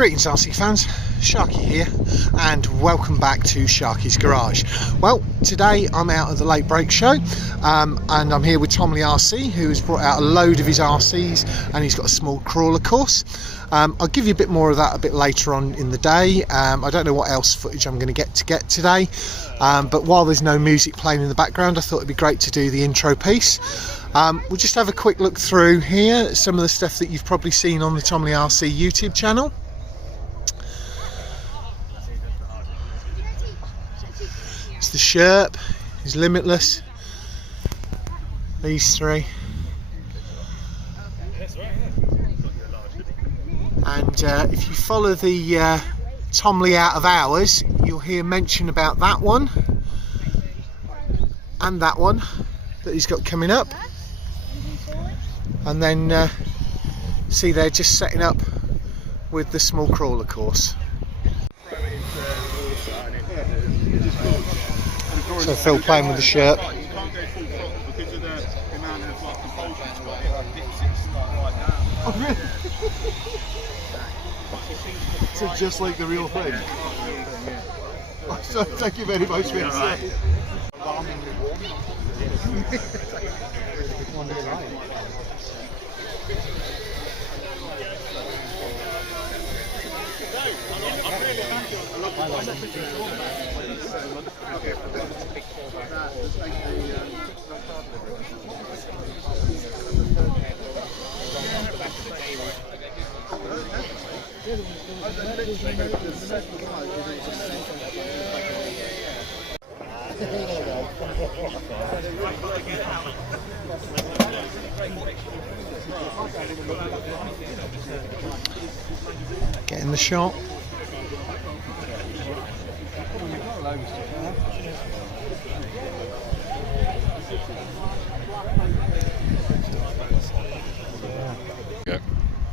Greetings RC fans, Sharky here and welcome back to Sharky's Garage. Well, today I'm out at the Late Break Show and I'm here with TomleyRC, who has brought out a load of his RCs and he's got a small crawler course. I'll give you a bit more of that a bit later on in the day. I don't know what else footage I'm going to get today, but while there's no music playing in the background, I thought it'd be great to do the intro piece. We'll just have a quick look through here, some of the stuff that you've probably seen on the TomleyRC YouTube channel. It's the Sherp, it's Limitless, these three. And if you follow the Tomley out of hours, you'll hear mention about that one and that one that he's got coming up. And then see, they're just setting up with the small crawler course. So Phil playing with the Sherp. Oh, really? So just like the real thing. Oh, so thank you very much, mate. Get in the shot.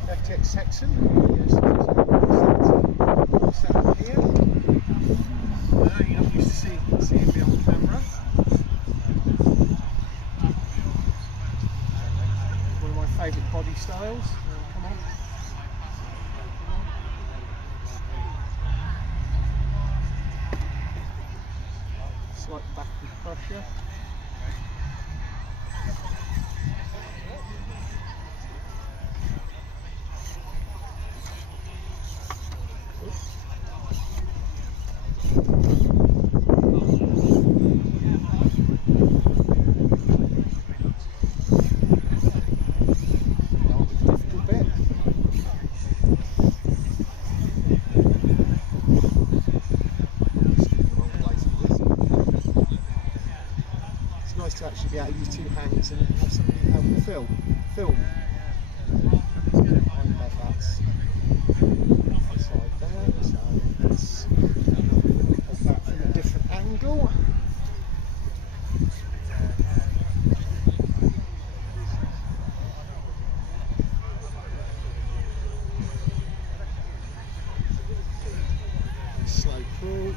FTX Texan. Sept here. You're not used to seeing me on camera. One of my favourite body styles. Come on. Slight backward pressure. To actually be able to use two hands and have somebody help to film. That's side there, so let's take that from a different angle. Slow crawl.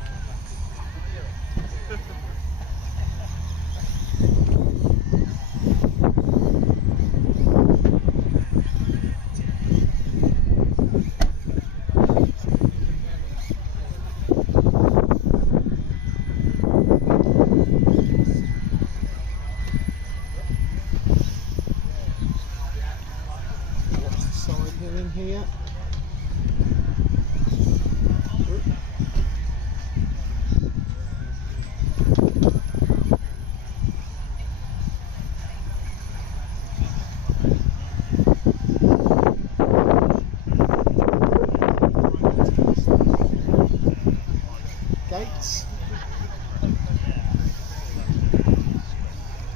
Here. Gates.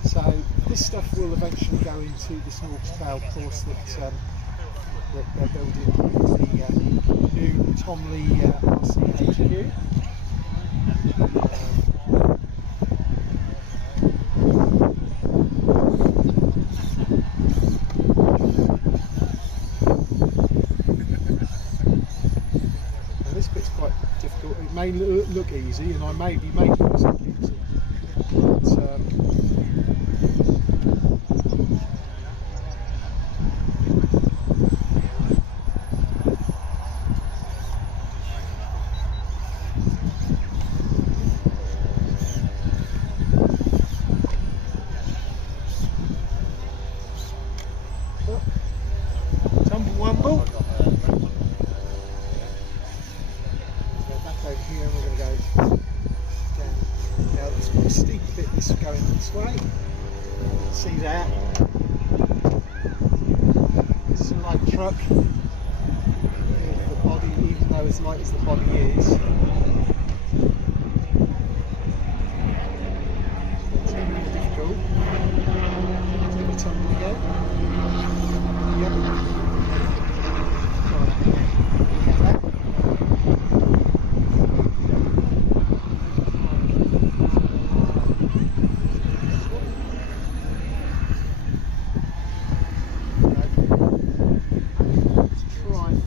So this stuff will eventually go into the small scale course that they're building the new Tomley RC HQ. Now this bit's quite difficult. It may look easy, and I may be making this look easy, but a steep bit this going this way. See that? It's a light truck. The body, even though as light as the body is, it's going to be difficult. It's going to tumble again. Yep. Right.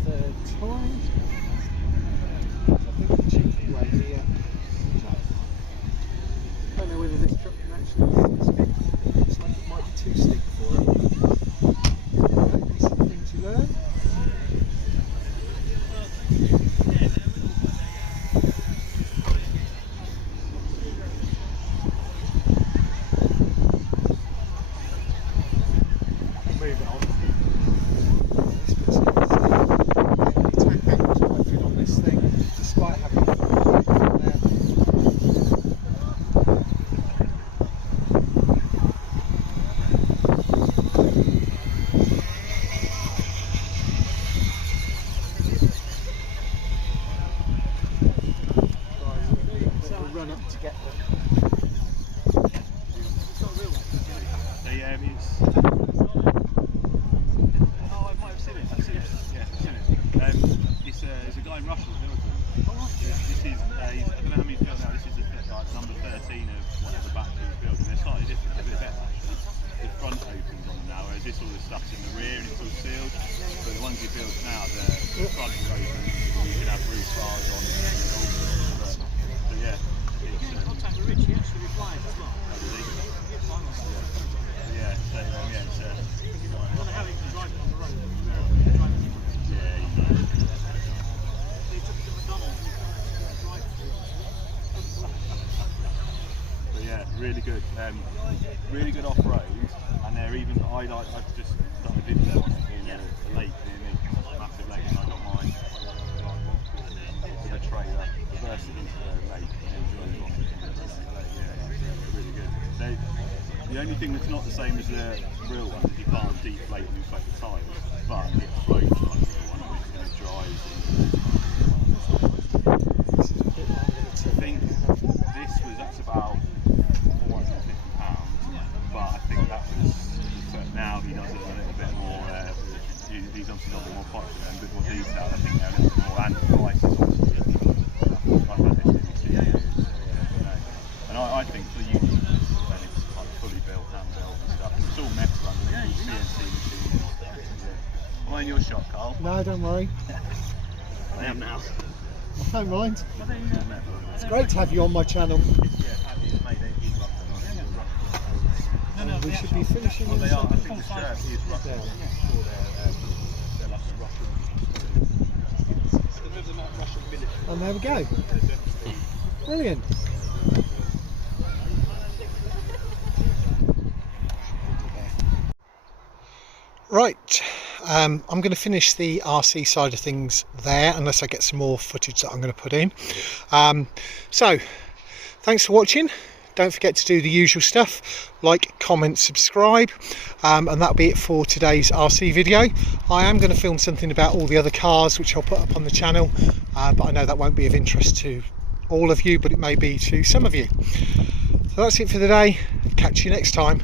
Really good off-road, and they're even, I've just done a video on it in a lake near me, massive lake, and I got mine with a trailer, reversed it into the lake and enjoyed it on the lake. Yeah, really good. The only thing that's not the same as the real one is you can't deflate and inflate the tyres, but it floats like the real one, and it drives. I think that's about but I think that was, now he does it a little bit more, he's obviously got a bit more popular and a bit more detailed, I think they're a little bit more, and the price is obviously different. I've had this in 2 years, and I think for you, and it's like fully built, hand built and stuff, and it's all metal underneath, CNC machines. Am I in your shop, Carl? No, don't worry. I am now. I don't mind. It's great to have you on my channel. We should be finishing. Well, they are. I think the Sherp is Russian. They're like a Russian military. And there we go. Brilliant. Right, I'm going to finish the RC side of things there, unless I get some more footage that I'm going to put in. So, thanks for watching. Don't forget to do the usual stuff, like, comment, subscribe, and that'll be it for today's RC video. I am going to film something about all the other cars, which I'll put up on the channel, but I know that won't be of interest to all of you, but it may be to some of you. So that's it for the day. Catch you next time.